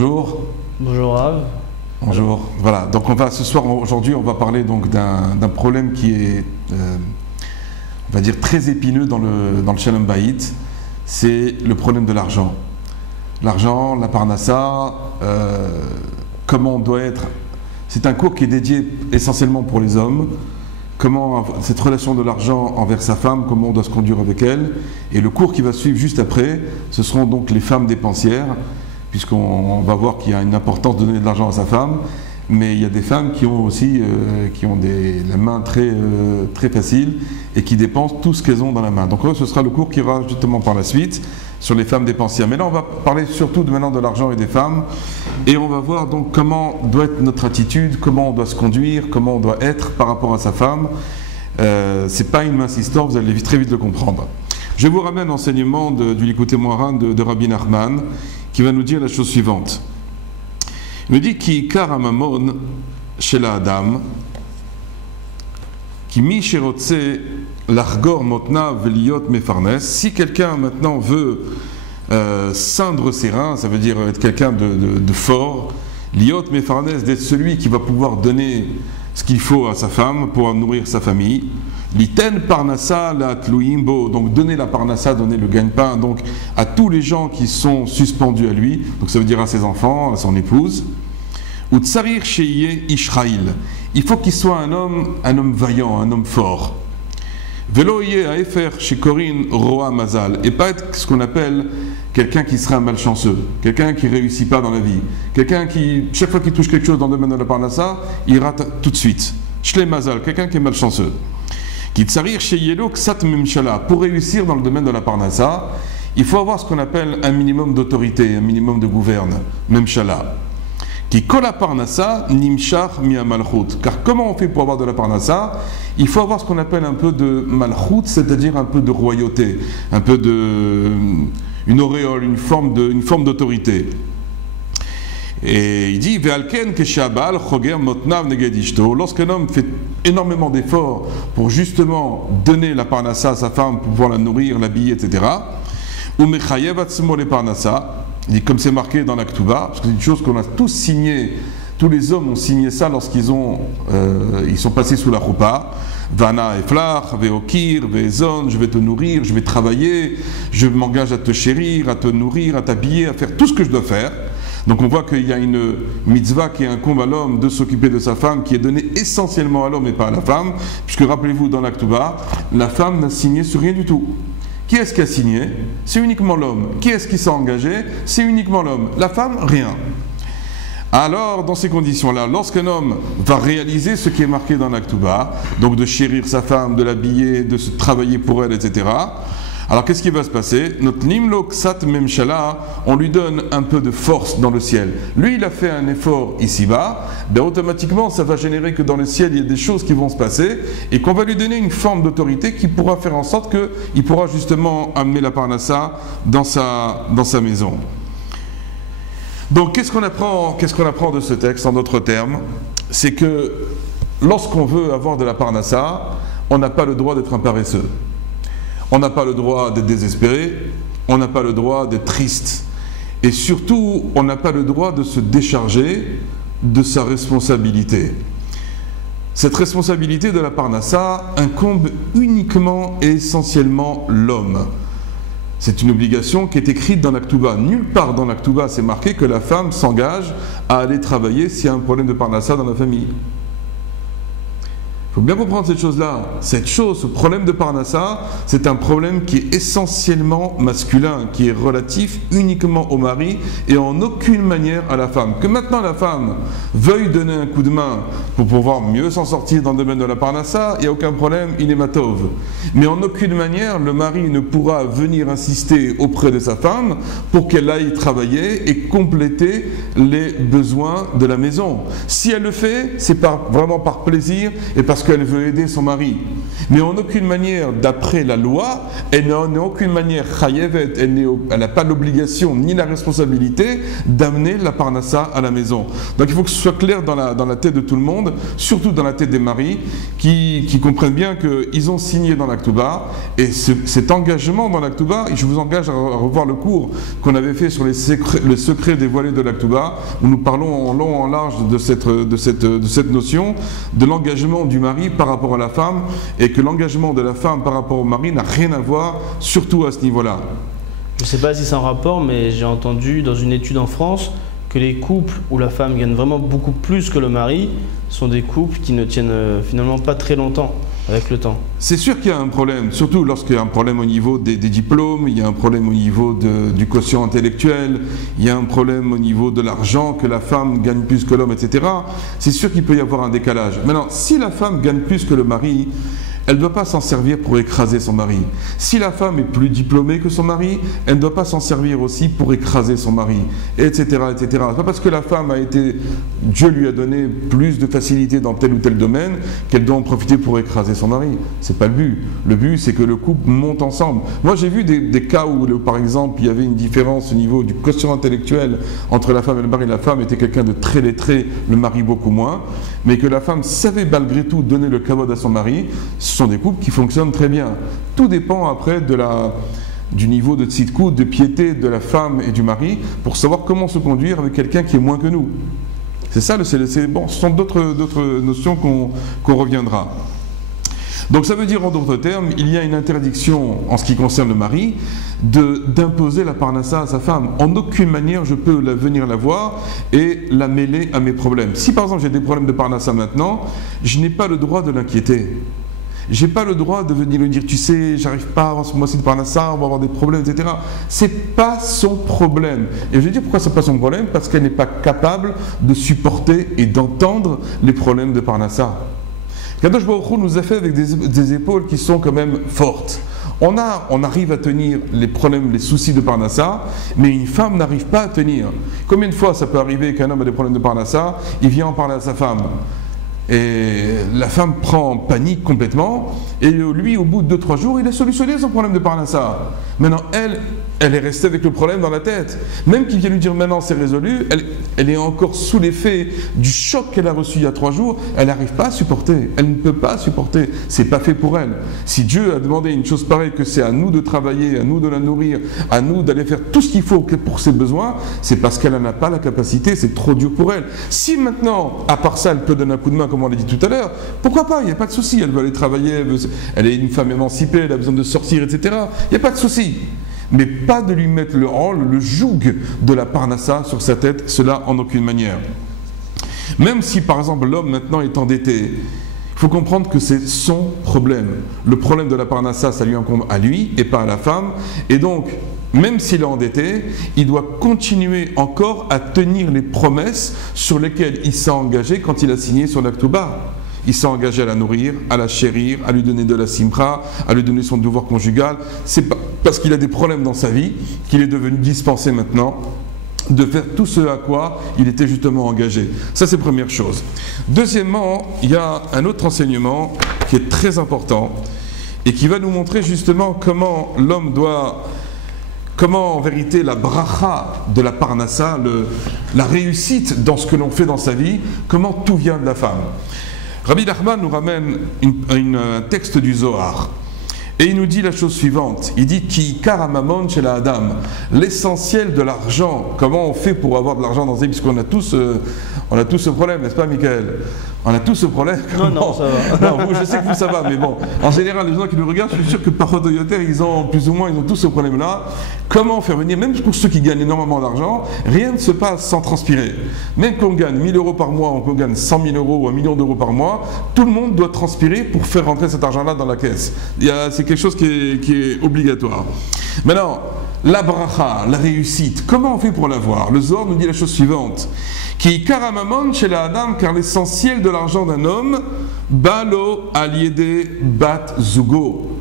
bonjour. Bonjour Rav. Bonjour. Voilà, donc aujourd'hui, on va parler donc d'un problème qui est, on va dire, très épineux dans le Shalom Bayit. C'est le problème de l'argent. L'argent, la parnassa, comment on doit être. C'est un cours qui est dédié essentiellement pour les hommes. Comment cette relation de l'argent envers sa femme, comment on doit se conduire avec elle. Et le cours qui va suivre juste après, ce seront donc les femmes dépensières, puisqu'on va voir qu'il y a une importance de donner de l'argent à sa femme, mais il y a des femmes qui ont aussi la main très facile et qui dépensent tout ce qu'elles ont dans la main. Donc ce sera le cours qui ira justement par la suite sur les femmes dépensières. Mais là on va parler surtout maintenant de l'argent et des femmes, et on va voir donc comment doit être notre attitude, comment on doit se conduire, comment on doit être par rapport à sa femme. C'est pas une mince histoire, vous allez très vite le comprendre. Je vous ramène l'enseignement du Likutei Moharan de Rabbi Nachman, qui va nous dire la chose suivante. Il nous dit qui kar amamon chez la Adam, qui mi sherotse l'argor motna veliot mefarnes. Si quelqu'un maintenant veut ceindre ses reins, ça veut dire être quelqu'un de fort, liot mefarnes, d'être celui qui va pouvoir donner ce qu'il faut à sa femme pour nourrir sa famille. Liten parnassa la tluimbo, donc donner la parnassa, donner le gagne-pain donc à tous les gens qui sont suspendus à lui, donc ça veut dire à ses enfants, à son épouse. Ou tsarir sheye Ishraïl, il faut qu'il soit un homme vaillant, un homme fort. Velo yeh aefer shekorin roa mazal, et pas être ce qu'on appelle quelqu'un qui serait un malchanceux, quelqu'un qui réussit pas dans la vie, quelqu'un qui chaque fois qu'il touche quelque chose dans le domaine de la parnassa, il rate tout de suite. Shle mazal, quelqu'un qui est malchanceux. Pour réussir dans le domaine de la parnassa, il faut avoir ce qu'on appelle un minimum d'autorité, un minimum de gouverne, memshala. Qui kola parnassa nimshach mi malchut. Car comment on fait pour avoir de la parnassa? Il faut avoir ce qu'on appelle un peu de malchut, c'est-à-dire un peu de royauté, un peu une auréole, une forme d'autorité. Et il dit lorsqu'un homme fait énormément d'efforts pour justement donner la parnassa à sa femme, pour pouvoir la nourrir, l'habiller, etc. Il dit comme c'est marqué dans la Ketouba, parce que c'est une chose qu'on a tous signé, tous les hommes ont signé ça lorsqu'ils sont passés sous la choupa. Vana et flach, veokir, vezon, je vais te nourrir, je vais travailler, je m'engage à te chérir, à te nourrir, à t'habiller, à faire tout ce que je dois faire. Donc on voit qu'il y a une mitzvah qui incombe à l'homme de s'occuper de sa femme, qui est donnée essentiellement à l'homme et pas à la femme, puisque rappelez-vous dans la Ketouba, la femme n'a signé sur rien du tout. Qui est-ce qui a signé? C'est uniquement l'homme. Qui est-ce qui s'est engagé? C'est uniquement l'homme. La femme, rien. Alors, dans ces conditions-là, lorsqu'un homme va réaliser ce qui est marqué dans la Ketouba, donc de chérir sa femme, de l'habiller, de se travailler pour elle, etc., alors qu'est-ce qui va se passer? Notre nimlo ksat memshala, on lui donne un peu de force dans le ciel. Lui, il a fait un effort ici-bas, ben automatiquement, ça va générer que dans le ciel, il y a des choses qui vont se passer et qu'on va lui donner une forme d'autorité qui pourra faire en sorte qu'il pourra justement amener la parnassa dans sa maison. Donc, qu'est-ce qu'on apprend de ce texte, en d'autres termes? C'est que lorsqu'on veut avoir de la parnassa, on n'a pas le droit d'être un paresseux. On n'a pas le droit d'être désespéré, on n'a pas le droit d'être triste. Et surtout, on n'a pas le droit de se décharger de sa responsabilité. Cette responsabilité de la parnassa incombe uniquement et essentiellement l'homme. C'est une obligation qui est écrite dans la Ketouba. Nulle part dans la Ketouba, c'est marqué que la femme s'engage à aller travailler s'il y a un problème de parnassa dans la famille. Il faut bien comprendre cette chose-là. Ce problème de parnassa, c'est un problème qui est essentiellement masculin, qui est relatif uniquement au mari et en aucune manière à la femme. Que maintenant la femme veuille donner un coup de main pour pouvoir mieux s'en sortir dans le domaine de la parnassa, il n'y a aucun problème, il est matov. Mais en aucune manière, le mari ne pourra venir insister auprès de sa femme pour qu'elle aille travailler et compléter les besoins de la maison. Si elle le fait, c'est vraiment par plaisir et parce parce qu'elle veut aider son mari. Mais en aucune manière, d'après la loi, elle n'a en aucune manière chayevet, elle n'a pas l'obligation ni la responsabilité d'amener la parnassa à la maison. Donc il faut que ce soit clair dans la tête de tout le monde, surtout dans la tête des maris, qui comprennent bien qu'ils ont signé dans l'Aktuba, et cet engagement dans l'Aktuba, je vous engage à revoir le cours qu'on avait fait sur le secret dévoilé de l'Aktuba, où nous parlons en long et en large de cette notion de l'engagement du mari par rapport à la femme, et que l'engagement de la femme par rapport au mari n'a rien à voir, surtout à ce niveau-là. Je ne sais pas si c'est en rapport, mais j'ai entendu dans une étude en France que les couples où la femme gagne vraiment beaucoup plus que le mari sont des couples qui ne tiennent finalement pas très longtemps avec le temps. C'est sûr qu'il y a un problème, surtout lorsqu'il y a un problème au niveau des diplômes, il y a un problème au niveau du quotient intellectuel, il y a un problème au niveau de l'argent, que la femme gagne plus que l'homme, etc. C'est sûr qu'il peut y avoir un décalage. Maintenant, si la femme gagne plus que le mari, elle ne doit pas s'en servir pour écraser son mari. Si la femme est plus diplômée que son mari, elle ne doit pas s'en servir aussi pour écraser son mari, etc., etc. C'est pas parce que la femme a été, Dieu lui a donné plus de facilité dans tel ou tel domaine qu'elle doit en profiter pour écraser son mari. C'est pas le but. Le but, c'est que le couple monte ensemble. Moi, j'ai vu des cas où, par exemple, il y avait une différence au niveau du quotient intellectuel entre la femme et le mari. La femme était quelqu'un de très lettré, le mari beaucoup moins, mais que la femme savait malgré tout donner le kavod à son mari. Ce sont des couples qui fonctionnent très bien. Tout dépend après du niveau de tzidkout, de piété de la femme et du mari, pour savoir comment se conduire avec quelqu'un qui est moins que nous. C'est ça, bon, ce sont d'autres notions qu'on reviendra. Donc ça veut dire en d'autres termes, il y a une interdiction en ce qui concerne le mari d'imposer la parnassa à sa femme. En aucune manière je peux venir la voir et la mêler à mes problèmes. Si par exemple j'ai des problèmes de parnassa maintenant, je n'ai pas le droit de l'inquiéter. J'ai pas le droit de venir lui dire, tu sais, j'arrive pas avant ce mois-ci de parnassa, on va avoir des problèmes, etc. C'est pas son problème. Et je vais dire pourquoi c'est pas son problème, parce qu'elle n'est pas capable de supporter et d'entendre les problèmes de parnassa. Kadosh Baruch Hu nous a fait avec des épaules qui sont quand même fortes. On arrive à tenir les problèmes, les soucis de parnassa, mais une femme n'arrive pas à tenir. Combien de fois ça peut arriver qu'un homme a des problèmes de parnassa, il vient en parler à sa femme? Et la femme prend panique complètement, et lui, au bout de 2-3 jours, il a solutionné son problème de parnassa. Maintenant, elle est restée avec le problème dans la tête. Même qu'il vient lui dire maintenant c'est résolu, elle est encore sous l'effet du choc qu'elle a reçu il y a 3 jours, elle n'arrive pas à supporter, elle ne peut pas supporter, c'est pas fait pour elle. Si Dieu a demandé une chose pareille, que c'est à nous de travailler, à nous de la nourrir, à nous d'aller faire tout ce qu'il faut pour ses besoins, c'est parce qu'elle n'a pas la capacité, c'est trop dur pour elle. Si maintenant, à part ça, elle peut donner un coup de main, comme on l'a dit tout à l'heure, pourquoi pas, il n'y a pas de souci, elle veut aller travailler, elle est une femme émancipée, elle a besoin de sortir, etc. Il n'y a pas de souci. Mais pas de lui mettre le joug de la parnassa sur sa tête, cela en aucune manière. Même si par exemple l'homme maintenant est endetté, il faut comprendre que c'est son problème. Le problème de la parnassa, ça lui incombe à lui et pas à la femme. Et donc, même s'il est endetté, il doit continuer encore à tenir les promesses sur lesquelles il s'est engagé quand il a signé sur l'Aktuba. Il s'est engagé à la nourrir, à la chérir, à lui donner de la simra, à lui donner son devoir conjugal. C'est pas parce qu'il a des problèmes dans sa vie qu'il est devenu dispensé maintenant de faire tout ce à quoi il était justement engagé. Ça, c'est la première chose. Deuxièmement, il y a un autre enseignement qui est très important et qui va nous montrer justement comment l'homme doit... Comment en vérité la bracha de la parnassa, la réussite dans ce que l'on fait dans sa vie, comment tout vient de la femme. Rabbi Nachman nous ramène un texte du Zohar et il nous dit la chose suivante. Il dit Ki ikar hamamon shel ha'adam, l'essentiel de l'argent. Comment on fait pour avoir de l'argent dans sa vie, puisqu'on a tous ce problème, n'est-ce pas, Michael? On a tous ce problème. Non, ça va. Non, je sais que vous ça va, mais bon, en général, les gens qui nous regardent, je suis sûr que par Toyota, ils ont tous ce problème-là. Comment faire venir, même pour ceux qui gagnent énormément d'argent, rien ne se passe sans transpirer. Même qu'on gagne 1000 euros par mois, ou qu'on gagne 100 000 euros ou 1 million d'euros par mois, tout le monde doit transpirer pour faire rentrer cet argent-là dans la caisse. C'est quelque chose qui est obligatoire. Maintenant, la bracha, la réussite, comment on fait pour l'avoir? Le Zohar nous dit la chose suivante. Qui karamamon chez la Adam, car l'essentiel de l'argent d'un homme, balo aliede bat zugo,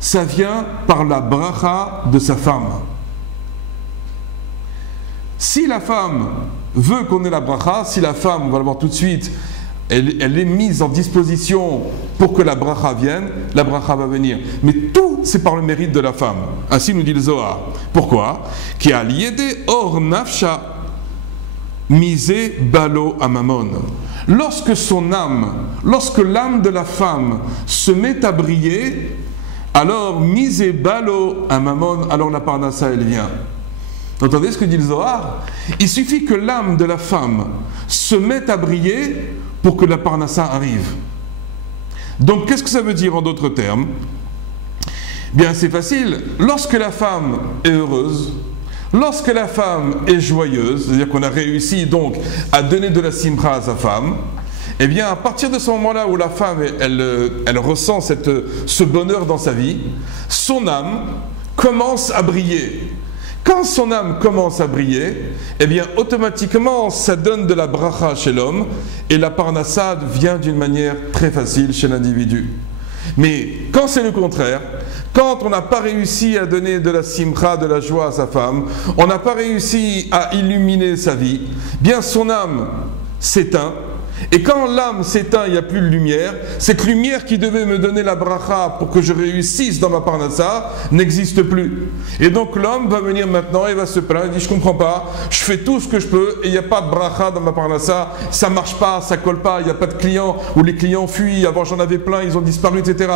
ça vient par la bracha de sa femme. Si la femme veut qu'on ait la bracha, si la femme, on va le voir tout de suite, elle est mise en disposition pour que la bracha vienne, la bracha va venir. Mais tout, c'est par le mérite de la femme. Ainsi nous dit le Zohar. Pourquoi? Qui a liédé or nafsha misé balo amamon. Lorsque son âme, lorsque l'âme de la femme se met à briller, alors misé balo amamon, alors la parnassa elle vient. Vous entendez ce que dit le Zohar? Il suffit que l'âme de la femme se mette à briller pour que la parnassa arrive. Donc qu'est-ce que ça veut dire en d'autres termes? Bien c'est facile, lorsque la femme est heureuse, lorsque la femme est joyeuse, c'est-à-dire qu'on a réussi donc à donner de la simcha à sa femme, eh bien à partir de ce moment-là où la femme elle ressent ce bonheur dans sa vie, son âme commence à briller. Quand son âme commence à briller, eh bien automatiquement ça donne de la bracha chez l'homme et la parnassa vient d'une manière très facile chez l'individu. Mais quand c'est le contraire, quand on n'a pas réussi à donner de la simcha, de la joie à sa femme, on n'a pas réussi à illuminer sa vie, bien son âme s'éteint. Et quand l'âme s'éteint, il n'y a plus de lumière, cette lumière qui devait me donner la bracha pour que je réussisse dans ma parnassa n'existe plus. Et donc l'homme va venir maintenant et va se plaindre, il dit je comprends pas, je fais tout ce que je peux et il n'y a pas de bracha dans ma parnassa, ça marche pas, ça colle pas, il n'y a pas de clients, ou les clients fuient, avant j'en avais plein, ils ont disparu, etc.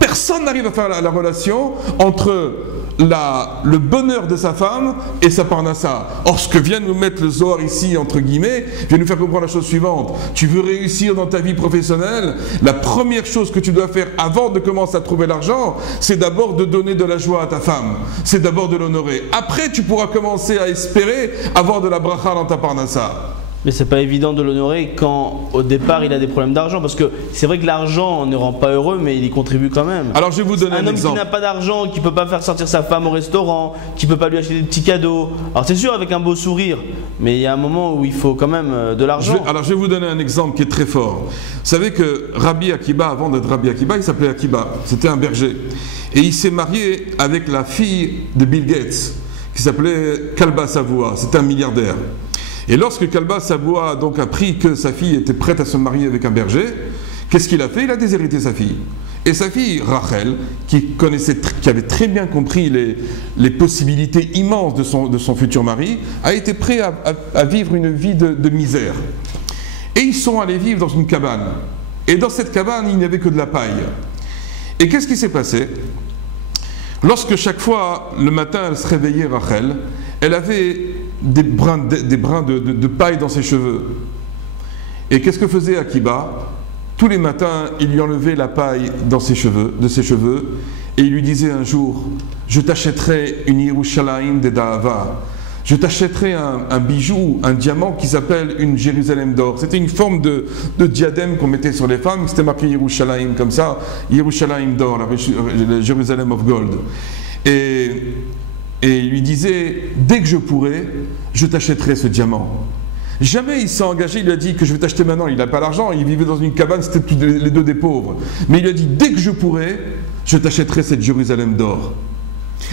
Personne n'arrive à faire la relation entre le bonheur de sa femme et sa parnassa. Or ce que vient nous mettre le Zohar ici, entre guillemets, vient nous faire comprendre la chose suivante. Tu veux réussir dans ta vie professionnelle, la première chose que tu dois faire avant de commencer à trouver l'argent, c'est d'abord de donner de la joie à ta femme. C'est d'abord de l'honorer. Après, tu pourras commencer à espérer avoir de la bracha dans ta parnassa. Mais c'est pas évident de l'honorer quand au départ il a des problèmes d'argent, parce que c'est vrai que l'argent ne rend pas heureux, mais il y contribue quand même. Alors je vais vous donner un exemple. Un homme qui n'a pas d'argent, qui peut pas faire sortir sa femme au restaurant, qui peut pas lui acheter des petits cadeaux. Alors c'est sûr avec un beau sourire, mais il y a un moment où il faut quand même de l'argent. Alors je vais vous donner un exemple qui est très fort. Vous savez que Rabbi Akiba, avant d'être Rabbi Akiba, il s'appelait Akiba. C'était un berger. Et il s'est marié avec la fille de Bill Gates, qui s'appelait Kalba Savoie. C'était un milliardaire. Et lorsque Kalba Savoie donc appris que sa fille était prête à se marier avec un berger, qu'est-ce qu'il a fait? Il a déshérité sa fille. Et sa fille, Rachel, qui avait très bien compris les possibilités immenses de son futur mari, a été prêt à vivre une vie de misère. Et ils sont allés vivre dans une cabane. Et dans cette cabane, il n'y avait que de la paille. Et qu'est-ce qui s'est passé? Lorsque chaque fois, le matin, elle se réveillait, Rachel, elle avait des brins de paille dans ses cheveux. Et qu'est-ce que faisait Akiba? Tous les matins, il lui enlevait la paille de ses cheveux, et il lui disait un jour, je t'achèterai une Yerushalayim de Da'ava. Je t'achèterai un bijou, un diamant qui s'appelle une Jérusalem d'or. C'était une forme de diadème qu'on mettait sur les femmes, c'était marqué Yerushalayim comme ça, Yerushalayim d'or, la Jérusalem of Gold. Et il lui disait, dès que je pourrai, je t'achèterai ce diamant. Jamais il s'est engagé, il lui a dit que je vais t'acheter maintenant, il n'a pas l'argent, il vivait dans une cabane, c'était tous les deux des pauvres. Mais il lui a dit, dès que je pourrai, je t'achèterai cette Jérusalem d'or.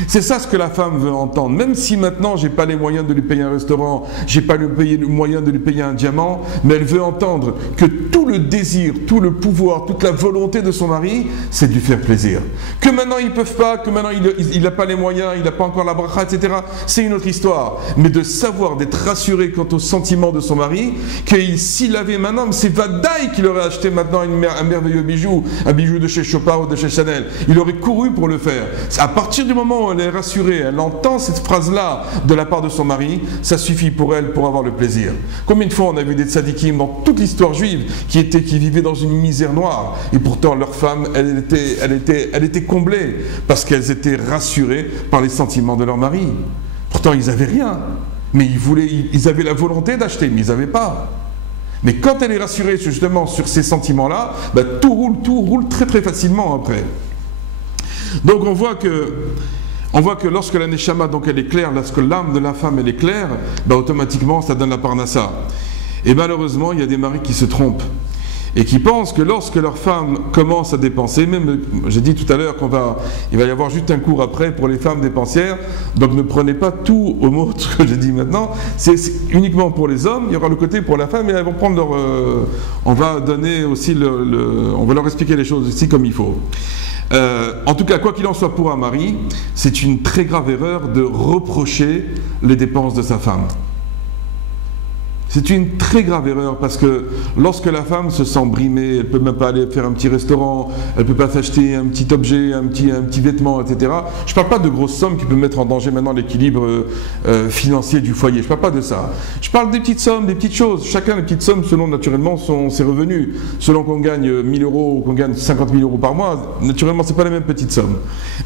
C'est ça ce que la femme veut entendre. Même si maintenant j'ai pas les moyens de lui payer un restaurant, j'ai pas le moyen de lui payer un diamant, mais elle veut entendre que tout le désir, tout le pouvoir, toute la volonté de son mari, c'est de lui faire plaisir. Que maintenant ils peuvent pas, que maintenant il n'a pas les moyens, il n'a pas encore la bracha, etc. C'est une autre histoire. Mais de savoir, d'être rassuré quant aux sentiments de son mari, que s'il avait maintenant, c'est Vadaï qu'il aurait acheté maintenant un merveilleux bijou, un bijou de chez Chopin ou de chez Chanel. Il aurait couru pour le faire. À partir du moment où elle est rassurée, elle entend cette phrase-là de la part de son mari, ça suffit pour elle pour avoir le plaisir. Combien de fois on a vu des tzadikim dans toute l'histoire juive qui vivaient dans une misère noire, et pourtant leur femme, elle était comblée parce qu'elles étaient rassurées par les sentiments de leur mari. Pourtant ils n'avaient rien, mais ils avaient la volonté d'acheter, mais ils n'avaient pas. Mais quand elle est rassurée justement sur ces sentiments-là, tout roule très très facilement après. Donc on voit que lorsque la neshama donc elle est claire, lorsque l'âme de la femme elle est claire, automatiquement ça donne la parnassa. Et malheureusement il y a des maris qui se trompent et qui pensent que lorsque leur femme commence à dépenser, même j'ai dit tout à l'heure il va y avoir juste un cours après pour les femmes dépensières, donc ne prenez pas tout au mot ce que j'ai dit maintenant, c'est uniquement pour les hommes, il y aura le côté pour la femme, et elles vont prendre leur... on va donner aussi on va leur expliquer les choses aussi comme il faut. En tout cas, quoi qu'il en soit pour un mari, c'est une très grave erreur de reprocher les dépenses de sa femme. C'est une très grave erreur parce que lorsque la femme se sent brimée, elle ne peut même pas aller faire un petit restaurant, elle ne peut pas s'acheter un petit objet, un petit vêtement, etc. Je ne parle pas de grosses sommes qui peuvent mettre en danger maintenant l'équilibre financier du foyer. Je ne parle pas de ça. Je parle des petites sommes, des petites choses. Chacun des petites sommes selon naturellement ses revenus. Selon qu'on gagne 1000 euros ou qu'on gagne 50 000 euros par mois, naturellement, ce n'est pas les mêmes petites sommes.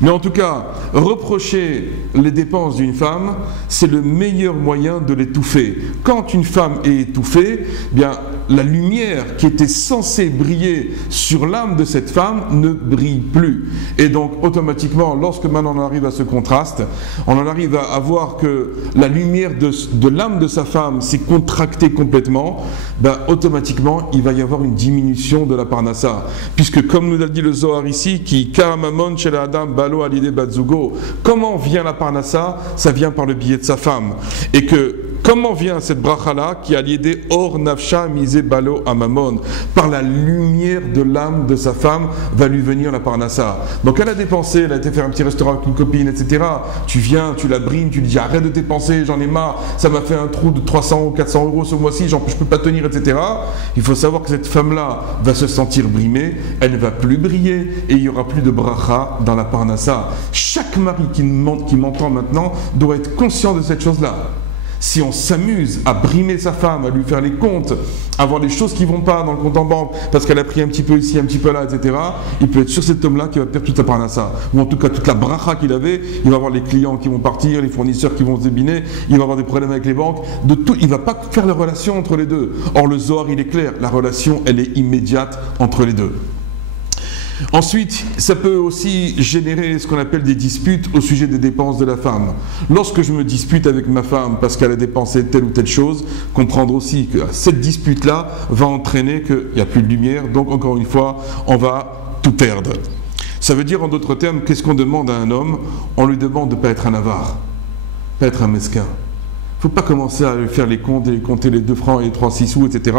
Mais en tout cas, reprocher les dépenses d'une femme, c'est le meilleur moyen de l'étouffer. Quand une femme est étouffée, bien la lumière qui était censée briller sur l'âme de cette femme ne brille plus. Et donc automatiquement, lorsque maintenant on arrive à ce contraste, on en arrive à voir que la lumière de l'âme de sa femme s'est contractée complètement, ben, automatiquement il va y avoir une diminution de la parnassa. Puisque comme nous l'a dit le Zohar ici, qui karamamon chez la adam balo alide batzugo, comment vient la parnassa? Ça vient par le biais de sa femme. Et que comment vient cette bracha-là qui a lié or nafsha misé balo amamon? Par la lumière de l'âme de sa femme va lui venir la parnassa. Donc elle a dépensé, elle a été faire un petit restaurant avec une copine, etc. Tu viens, tu la brimes, tu lui dis arrête de dépenser, j'en ai marre, ça m'a fait un trou de 300 ou 400 euros ce mois-ci, je peux pas tenir, etc. Il faut savoir que cette femme-là va se sentir brimée, elle ne va plus briller et il n'y aura plus de bracha dans la parnassa. Chaque mari qui m'entend maintenant doit être conscient de cette chose-là. Si on s'amuse à brimer sa femme, à lui faire les comptes, à voir les choses qui ne vont pas dans le compte en banque, parce qu'elle a pris un petit peu ici, un petit peu là, etc., il peut être sur cet homme-là qui va perdre toute sa parnassa. Ou en tout cas, toute la bracha qu'il avait, il va avoir les clients qui vont partir, les fournisseurs qui vont se débiner, il va avoir des problèmes avec les banques, de tout, il ne va pas faire la relation entre les deux. Or, le Zohar, il est clair, la relation, elle est immédiate entre les deux. Ensuite, ça peut aussi générer ce qu'on appelle des disputes au sujet des dépenses de la femme. Lorsque je me dispute avec ma femme parce qu'elle a dépensé telle ou telle chose, comprendre aussi que cette dispute-là va entraîner qu'il n'y a plus de lumière, donc encore une fois, on va tout perdre. Ça veut dire en d'autres termes, qu'est-ce qu'on demande à un homme? On lui demande de ne pas être un avare, pas être un mesquin. Il ne faut pas commencer à faire les comptes et compter les 2 francs et les 3 6 sous, etc.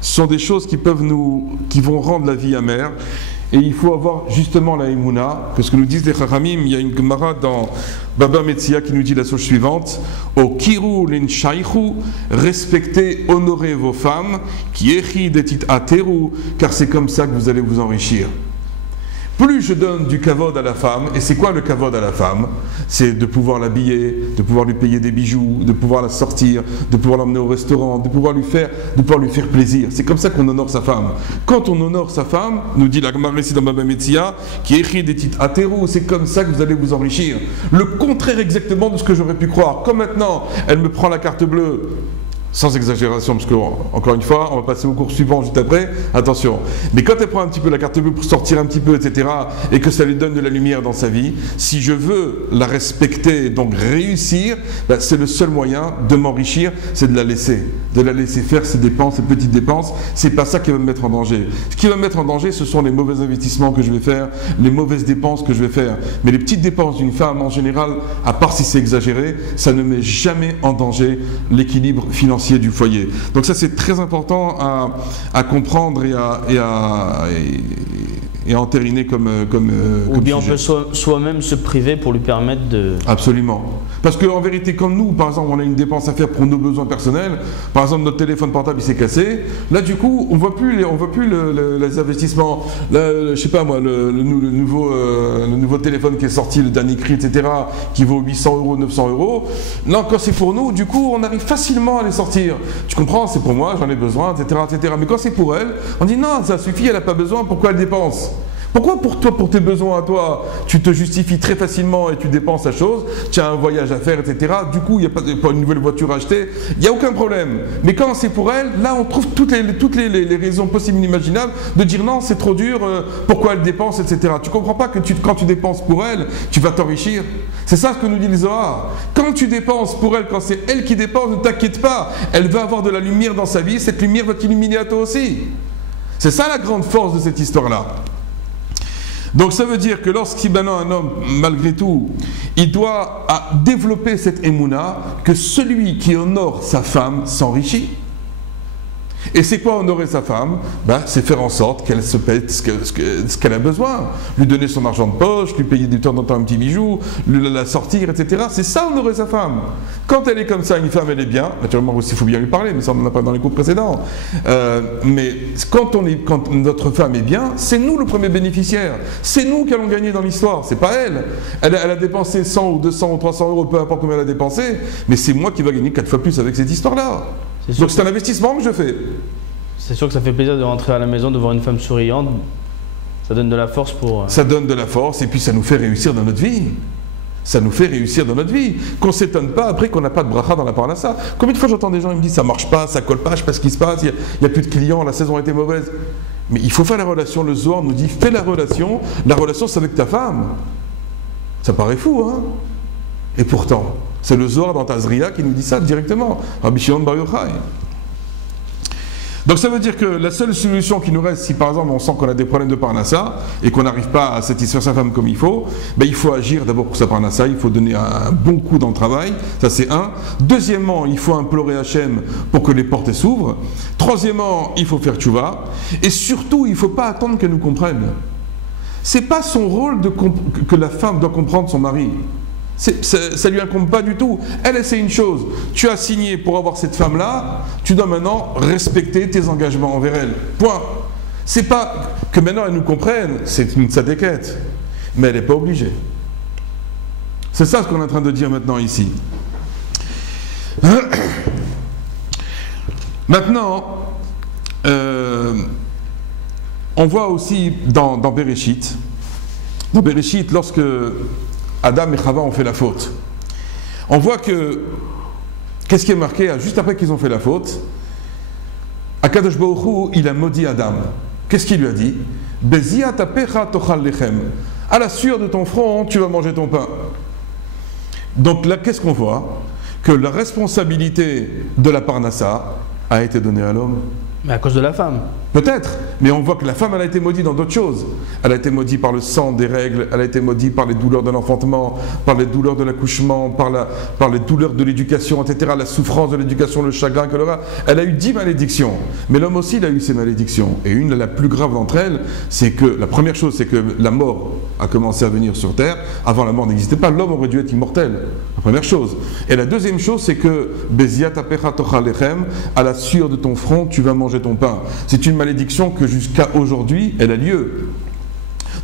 Ce sont des choses qui vont rendre la vie amère. Et il faut avoir justement la émouna, que ce que nous disent les Chachamim, il y a une Gemara dans Baba Metzia qui nous dit la chose suivante: O kiru l'inshaychu, respectez, honorez vos femmes, qui écrit des titres ateru, car c'est comme ça que vous allez vous enrichir. Plus je donne du kavod à la femme, et c'est quoi le kavod à la femme? C'est de pouvoir l'habiller, de pouvoir lui payer des bijoux, de pouvoir la sortir, de pouvoir l'emmener au restaurant, de pouvoir lui faire plaisir. C'est comme ça qu'on honore sa femme. Quand on honore sa femme, nous dit la Gemara ici dans Baba Metzia, qui écrit des titres atéro, c'est comme ça que vous allez vous enrichir. Le contraire exactement de ce que j'aurais pu croire. Comme maintenant, elle me prend la carte bleue, sans exagération, parce que, encore une fois, on va passer au cours suivant juste après, attention. Mais quand elle prend un petit peu la carte bleue pour sortir un petit peu, etc., et que ça lui donne de la lumière dans sa vie, si je veux la respecter, donc réussir, ben, c'est le seul moyen de m'enrichir, c'est de la laisser faire ses dépenses, ses petites dépenses. C'est pas ça qui va me mettre en danger. Ce qui va me mettre en danger, ce sont les mauvais investissements que je vais faire, les mauvaises dépenses que je vais faire. Mais les petites dépenses d'une femme, en général, à part si c'est exagéré, ça ne met jamais en danger l'équilibre financier du foyer. Donc ça, c'est très important à comprendre et à entériner comme ou bien sujet. On peut soi-même se priver pour lui permettre de... Absolument. Parce qu'en vérité, comme nous, par exemple, on a une dépense à faire pour nos besoins personnels, par exemple, notre téléphone portable, il s'est cassé, là, du coup, on voit plus les investissements, là, je sais pas moi, le nouveau téléphone qui est sorti, le dernier cri, etc., qui vaut 800 euros, 900 euros. Là, quand c'est pour nous, du coup, on arrive facilement à les sortir. Tu comprends, c'est pour moi, j'en ai besoin, etc., etc. Mais quand c'est pour elle, on dit non, ça suffit, elle n'a pas besoin, pourquoi elle dépense? Pourquoi pour toi, pour tes besoins à toi, tu te justifies très facilement et tu dépenses la chose, tu as un voyage à faire, etc. Du coup, il n'y a pas une nouvelle voiture à acheter, il n'y a aucun problème. Mais quand c'est pour elle, là, on trouve toutes les raisons possibles et inimaginables de dire non, c'est trop dur, pourquoi elle dépense, etc. Tu ne comprends pas que quand tu dépenses pour elle, tu vas t'enrichir. C'est ça ce que nous dit les Zohar. Quand tu dépenses pour elle, quand c'est elle qui dépense, ne t'inquiète pas, elle va avoir de la lumière dans sa vie, cette lumière va t'illuminer à toi aussi. C'est ça la grande force de cette histoire-là. Donc ça veut dire que lorsqu'il maintenant un homme, malgré tout, il doit développer cette émouna, que celui qui honore sa femme s'enrichit. Et c'est quoi honorer sa femme? C'est faire en sorte qu'elle se paie ce qu'elle a besoin. Lui donner son argent de poche, lui payer de temps en temps un petit bijou, la sortir, etc. C'est ça honorer sa femme. Quand elle est comme ça, une femme, elle est bien. Naturellement aussi, il faut bien lui parler, mais ça on n'en a pas dans les cours précédents. Mais quand notre femme est bien, c'est nous le premier bénéficiaire. C'est nous qui allons gagner dans l'histoire, c'est pas elle. Elle a dépensé 100 ou 200 ou 300 euros, peu importe combien elle a dépensé, mais c'est moi qui va gagner 4 fois plus avec cette histoire-là. Donc c'est un investissement que je fais. C'est sûr que ça fait plaisir de rentrer à la maison, de voir une femme souriante. Ça donne de la force pour... Ça donne de la force et puis ça nous fait réussir dans notre vie. Ça nous fait réussir dans notre vie. Qu'on ne s'étonne pas après qu'on n'a pas de bracha dans la parnassa. Combien de fois j'entends des gens qui me disent ça ne marche pas, ça ne colle pas, je ne sais pas ce qui se passe, il n'y a plus de clients, la saison a été mauvaise. Mais il faut faire la relation. Le Zohar nous dit fais la relation c'est avec ta femme. Ça paraît fou, hein? Et pourtant, c'est le Zohar dans Tazria qui nous dit ça directement. Rabbi Shimon Bar Yochai. Donc ça veut dire que la seule solution qui nous reste, si par exemple on sent qu'on a des problèmes de parnassa et qu'on n'arrive pas à satisfaire sa femme comme il faut agir d'abord pour sa parnassa, il faut donner un bon coup dans le travail, ça c'est un. Deuxièmement, il faut implorer Hachem pour que les portes s'ouvrent. Troisièmement, il faut faire tchouva. Et surtout, il ne faut pas attendre qu'elle nous comprenne. Ce n'est pas son rôle que la femme doit comprendre son mari. Ça ne lui incombe pas du tout. Elle, c'est une chose. Tu as signé pour avoir cette femme-là, tu dois maintenant respecter tes engagements envers elle. Point. C'est pas que maintenant elle nous comprenne, c'est une sadéquette. Mais elle n'est pas obligée. C'est ça ce qu'on est en train de dire maintenant ici. Maintenant, on voit aussi dans Bereshit, lorsque Adam et Chava ont fait la faute. On voit que, qu'est-ce qui est marqué juste après qu'ils ont fait la faute? Akadosh Baruch Hu, il a maudit Adam. Qu'est-ce qu'il lui a dit? Beziat apecha tochal lechem. À la sueur de ton front, tu vas manger ton pain. Donc là, qu'est-ce qu'on voit? Que la responsabilité de la parnassa a été donnée à l'homme. Mais à cause de la femme. Peut-être, mais on voit que la femme, elle a été maudite dans d'autres choses. Elle a été maudite par le sang des règles, elle a été maudite par les douleurs de l'enfantement, par les douleurs de l'accouchement, par les douleurs de l'éducation, etc., la souffrance de l'éducation, le chagrin qu'elle aura. Elle a eu 10 malédictions. Mais l'homme aussi, il a eu ses malédictions. Et une, la plus grave d'entre elles, c'est que, la première chose, c'est que la mort a commencé à venir sur terre. Avant, la mort n'existait pas, l'homme aurait dû être immortel. La première chose. Et la deuxième chose, c'est que, Beziat apecha tochal lechem, à la sueur de ton front, tu vas manger ton pain. C'est une malédiction que jusqu'à aujourd'hui, elle a lieu.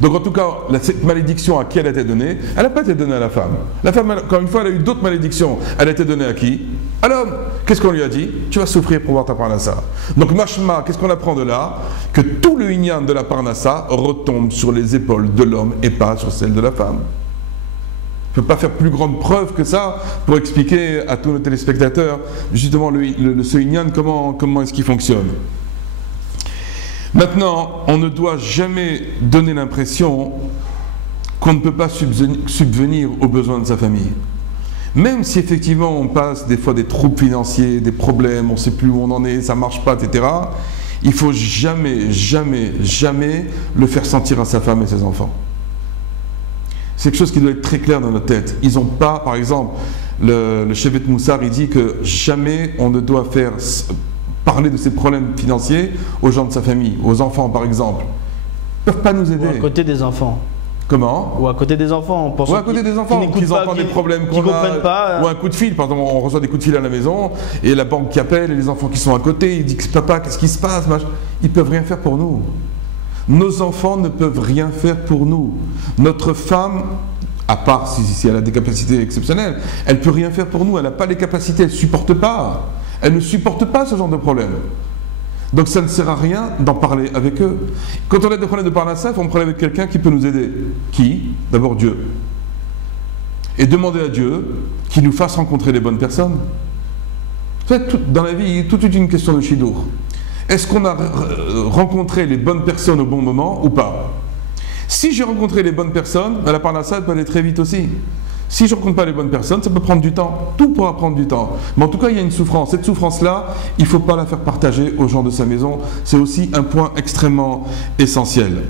Donc en tout cas, cette malédiction à qui elle a été donnée? Elle n'a pas été donnée à la femme. La femme, encore une fois, elle a eu d'autres malédictions. Elle a été donnée à qui? À l'homme. Qu'est-ce qu'on lui a dit? Tu vas souffrir pour voir ta parnassa. Donc mashma, qu'est-ce qu'on apprend de là? Que tout le inyan de la parnassa retombe sur les épaules de l'homme et pas sur celles de la femme. Je ne peux pas faire plus grande preuve que ça pour expliquer à tous nos téléspectateurs justement ce inyan, comment est-ce qu'il fonctionne. Maintenant, on ne doit jamais donner l'impression qu'on ne peut pas subvenir aux besoins de sa famille. Même si effectivement on passe des fois des troubles financiers, des problèmes, on ne sait plus où on en est, ça ne marche pas, etc. Il ne faut jamais, jamais, jamais le faire sentir à sa femme et ses enfants. C'est quelque chose qui doit être très clair dans notre tête. Ils n'ont pas, par exemple, le Shevet Moussar, il dit que jamais on ne doit faire parler de ses problèmes financiers aux gens de sa famille, aux enfants par exemple. Ils ne peuvent pas nous aider. Ou à côté des enfants. Comment? Ou à côté des enfants. Ou à côté des enfants, qu'ils entendent des problèmes qu'on a. Pas, ou un coup de fil, par exemple, on reçoit des coups de fil à la maison, et la banque qui appelle, et les enfants qui sont à côté, ils disent papa, qu'est-ce qui se passe? Ils ne peuvent rien faire pour nous. Nos enfants ne peuvent rien faire pour nous. Notre femme, à part si elle a des capacités exceptionnelles, elle ne peut rien faire pour nous, elle n'a pas les capacités, elle ne supporte pas. Elle ne supporte pas ce genre de problème. Donc ça ne sert à rien d'en parler avec eux. Quand on a des problèmes de parnassa, il faut en parler avec quelqu'un qui peut nous aider. Qui? D'abord Dieu. Et demander à Dieu qu'il nous fasse rencontrer les bonnes personnes. En fait, dans la vie, tout est une question de shidour. Est-ce qu'on a rencontré les bonnes personnes au bon moment ou pas? Si j'ai rencontré les bonnes personnes, la parnassa peut aller très vite aussi. Si je ne rencontre pas les bonnes personnes, ça peut prendre du temps. Tout pourra prendre du temps. Mais en tout cas, il y a une souffrance. Cette souffrance-là, il ne faut pas la faire partager aux gens de sa maison. C'est aussi un point extrêmement essentiel.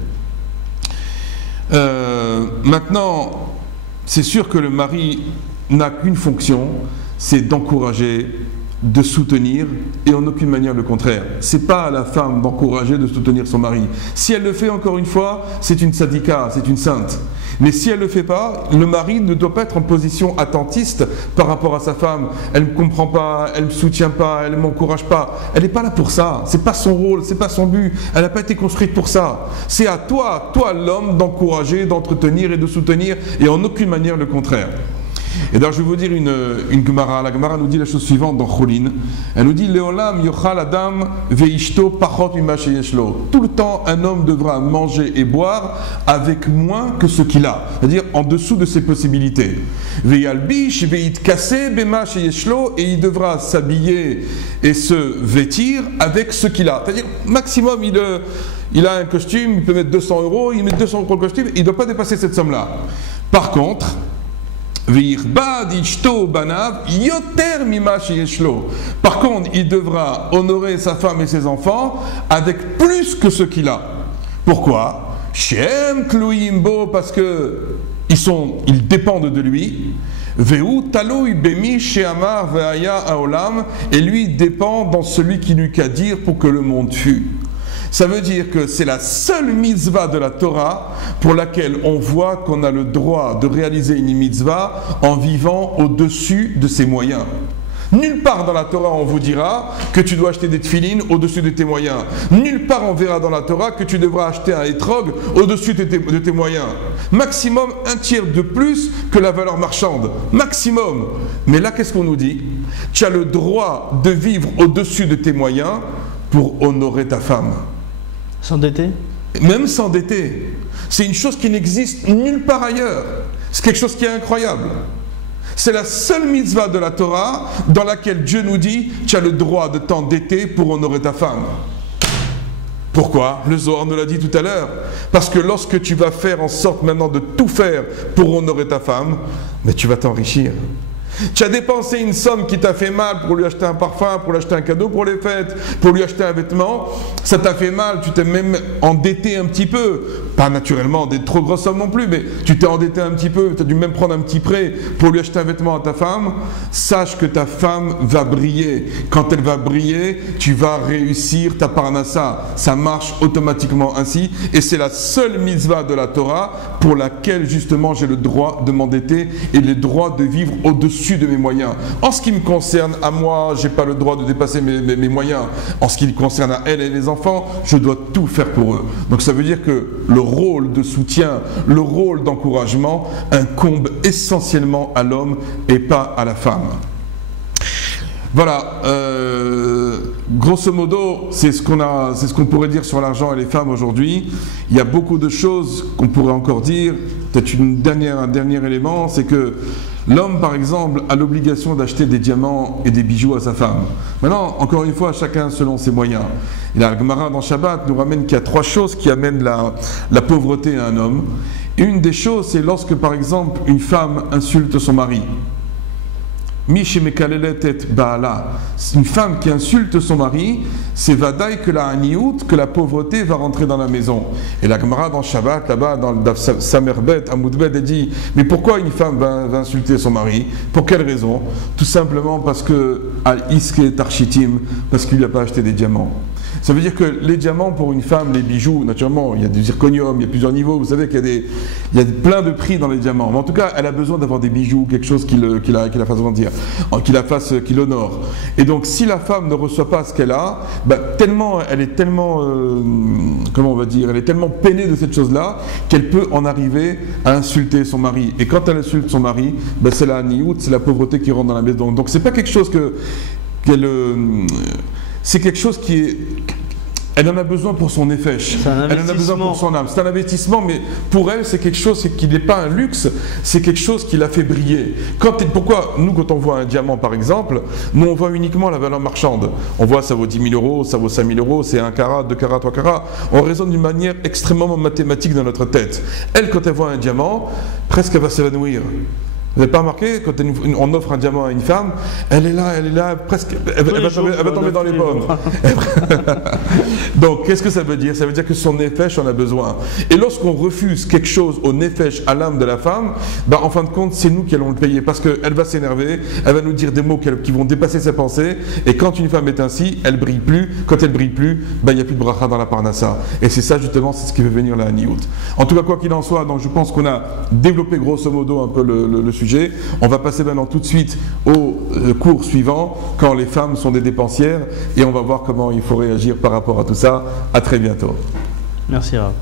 Maintenant, c'est sûr que le mari n'a qu'une fonction, c'est d'encourager, de soutenir, et en aucune manière le contraire. C'est pas à la femme d'encourager, de soutenir son mari. Si elle le fait, encore une fois, c'est une sadika, c'est une sainte. Mais si elle ne le fait pas, le mari ne doit pas être en position attentiste par rapport à sa femme. Elle ne comprend pas, elle ne me soutient pas, elle ne m'encourage pas. Elle n'est pas là pour ça. C'est pas son rôle, c'est pas son but. Elle n'a pas été construite pour ça. C'est à toi l'homme, d'encourager, d'entretenir et de soutenir, et en aucune manière le contraire. Et d'ailleurs, je vais vous dire une Gemara. La Gemara nous dit la chose suivante dans Cholin. Elle nous dit Leolam yochal adam veishto pachot mima sheyeshlo. Tout le temps, un homme devra manger et boire avec moins que ce qu'il a, c'est-à-dire en dessous de ses possibilités. Veyalbish veitkase bema sheyeshlo, et il devra s'habiller et se vêtir avec ce qu'il a. C'est-à-dire, maximum, il a un costume, il peut mettre 200 €, il met 200 € le costume, il ne doit pas dépasser cette somme-là. Par contre, par contre, il devra honorer sa femme et ses enfants avec plus que ce qu'il a. Pourquoi? Parce que ils dépendent de lui. Et lui dépend dans celui qui n'eut qu'à dire pour que le monde fût. Ça veut dire que c'est la seule mitzvah de la Torah pour laquelle on voit qu'on a le droit de réaliser une mitzvah en vivant au-dessus de ses moyens. Nulle part dans la Torah on vous dira que tu dois acheter des tefilines au-dessus de tes moyens. Nulle part on verra dans la Torah que tu devras acheter un étrog au-dessus de tes moyens. Maximum un tiers de plus que la valeur marchande. Maximum. Mais là qu'est-ce qu'on nous dit? Tu as le droit de vivre au-dessus de tes moyens pour honorer ta femme. S'endetter? Même s'endetter. C'est une chose qui n'existe nulle part ailleurs. C'est quelque chose qui est incroyable. C'est la seule mitzvah de la Torah dans laquelle Dieu nous dit « Tu as le droit de t'endetter pour honorer ta femme ». Pourquoi? Le Zohar nous l'a dit tout à l'heure. Parce que lorsque tu vas faire en sorte maintenant de tout faire pour honorer ta femme, mais tu vas t'enrichir. Tu as dépensé une somme qui t'a fait mal pour lui acheter un parfum, pour lui acheter un cadeau pour les fêtes, pour lui acheter un vêtement, ça t'a fait mal, tu t'es même endetté un petit peu, pas naturellement des trop grosses sommes non plus, mais tu t'es endetté un petit peu, tu as dû même prendre un petit prêt pour lui acheter un vêtement à ta femme. Sache que ta femme va briller. Quand elle va briller, tu vas réussir ta parnassa. Ça marche automatiquement ainsi, et c'est la seule mitzvah de la Torah pour laquelle justement j'ai le droit de m'endetter et le droit de vivre au-dessus de mes moyens. En ce qui me concerne à moi, j'ai pas le droit de dépasser mes moyens. En ce qui concerne à elle et les enfants, je dois tout faire pour eux. Donc ça veut dire que le rôle de soutien, le rôle d'encouragement incombe essentiellement à l'homme et pas à la femme. Voilà, grosso modo, c'est ce qu'on pourrait dire sur l'argent et les femmes aujourd'hui. Il y a beaucoup de choses qu'on pourrait encore dire. Peut-être un dernier élément, c'est que l'homme, par exemple, a l'obligation d'acheter des diamants et des bijoux à sa femme. Maintenant, encore une fois, chacun selon ses moyens. Et la Gemara dans Shabbat nous ramène qu'il y a 3 choses qui amènent la pauvreté à un homme. Et une des choses, c'est lorsque, par exemple, une femme insulte son mari. Une femme qui insulte son mari, c'est vadaï que la haniout, que la pauvreté va rentrer dans la maison. Et la Gemara dans Shabbat, là-bas, dans le Samerbet, Amoudbet, elle dit, mais pourquoi une femme va insulter son mari? Pour quelle raison? Tout simplement parce que al-iske tarchitim, parce qu'il n'a pas acheté des diamants. Ça veut dire que les diamants pour une femme, les bijoux, naturellement, il y a du zirconium, il y a plusieurs niveaux, vous savez qu'il y a plein de prix dans les diamants. Mais en tout cas, elle a besoin d'avoir des bijoux, quelque chose qui la fasse grandir, qui l'honore. Et donc, si la femme ne reçoit pas ce qu'elle a, elle est tellement peinée de cette chose-là, qu'elle peut en arriver à insulter son mari. Et quand elle insulte son mari, c'est la niout, c'est la pauvreté qui rentre dans la maison. Donc, c'est pas quelque chose c'est quelque chose qui est... Elle en a besoin pour son effet. Elle en a besoin pour son âme. C'est un investissement, mais pour elle, c'est quelque chose qui n'est pas un luxe, c'est quelque chose qui la fait briller. Pourquoi nous, quand on voit un diamant, par exemple, nous, on voit uniquement la valeur marchande. On voit ça vaut 10 000 €, ça vaut 5 000 €, c'est 1 carat, 2 carats, 3 carats. On raisonne d'une manière extrêmement mathématique dans notre tête. Elle, quand elle voit un diamant, presque elle va s'évanouir. Vous n'avez pas remarqué, quand on offre un diamant à une femme, elle est là, presque, elle va tomber dans les pommes. Donc, qu'est-ce que ça veut dire? Ça veut dire que son nefesh en a besoin. Et lorsqu'on refuse quelque chose au nefesh, à l'âme de la femme, bah, en fin de compte, c'est nous qui allons le payer, parce qu'elle va s'énerver, elle va nous dire des mots qui vont dépasser ses pensées, et quand une femme est ainsi, elle brille plus. Quand elle brille plus, bah, il n'y a plus de bracha dans la parnassa. Et c'est ça, justement, c'est ce qui veut venir la haniout. En tout cas, quoi qu'il en soit, donc, je pense qu'on a développé grosso modo un peu le sujet. On va passer maintenant tout de suite au cours suivant, quand les femmes sont des dépensières, et on va voir comment il faut réagir par rapport à tout ça. À très bientôt. Merci Rav.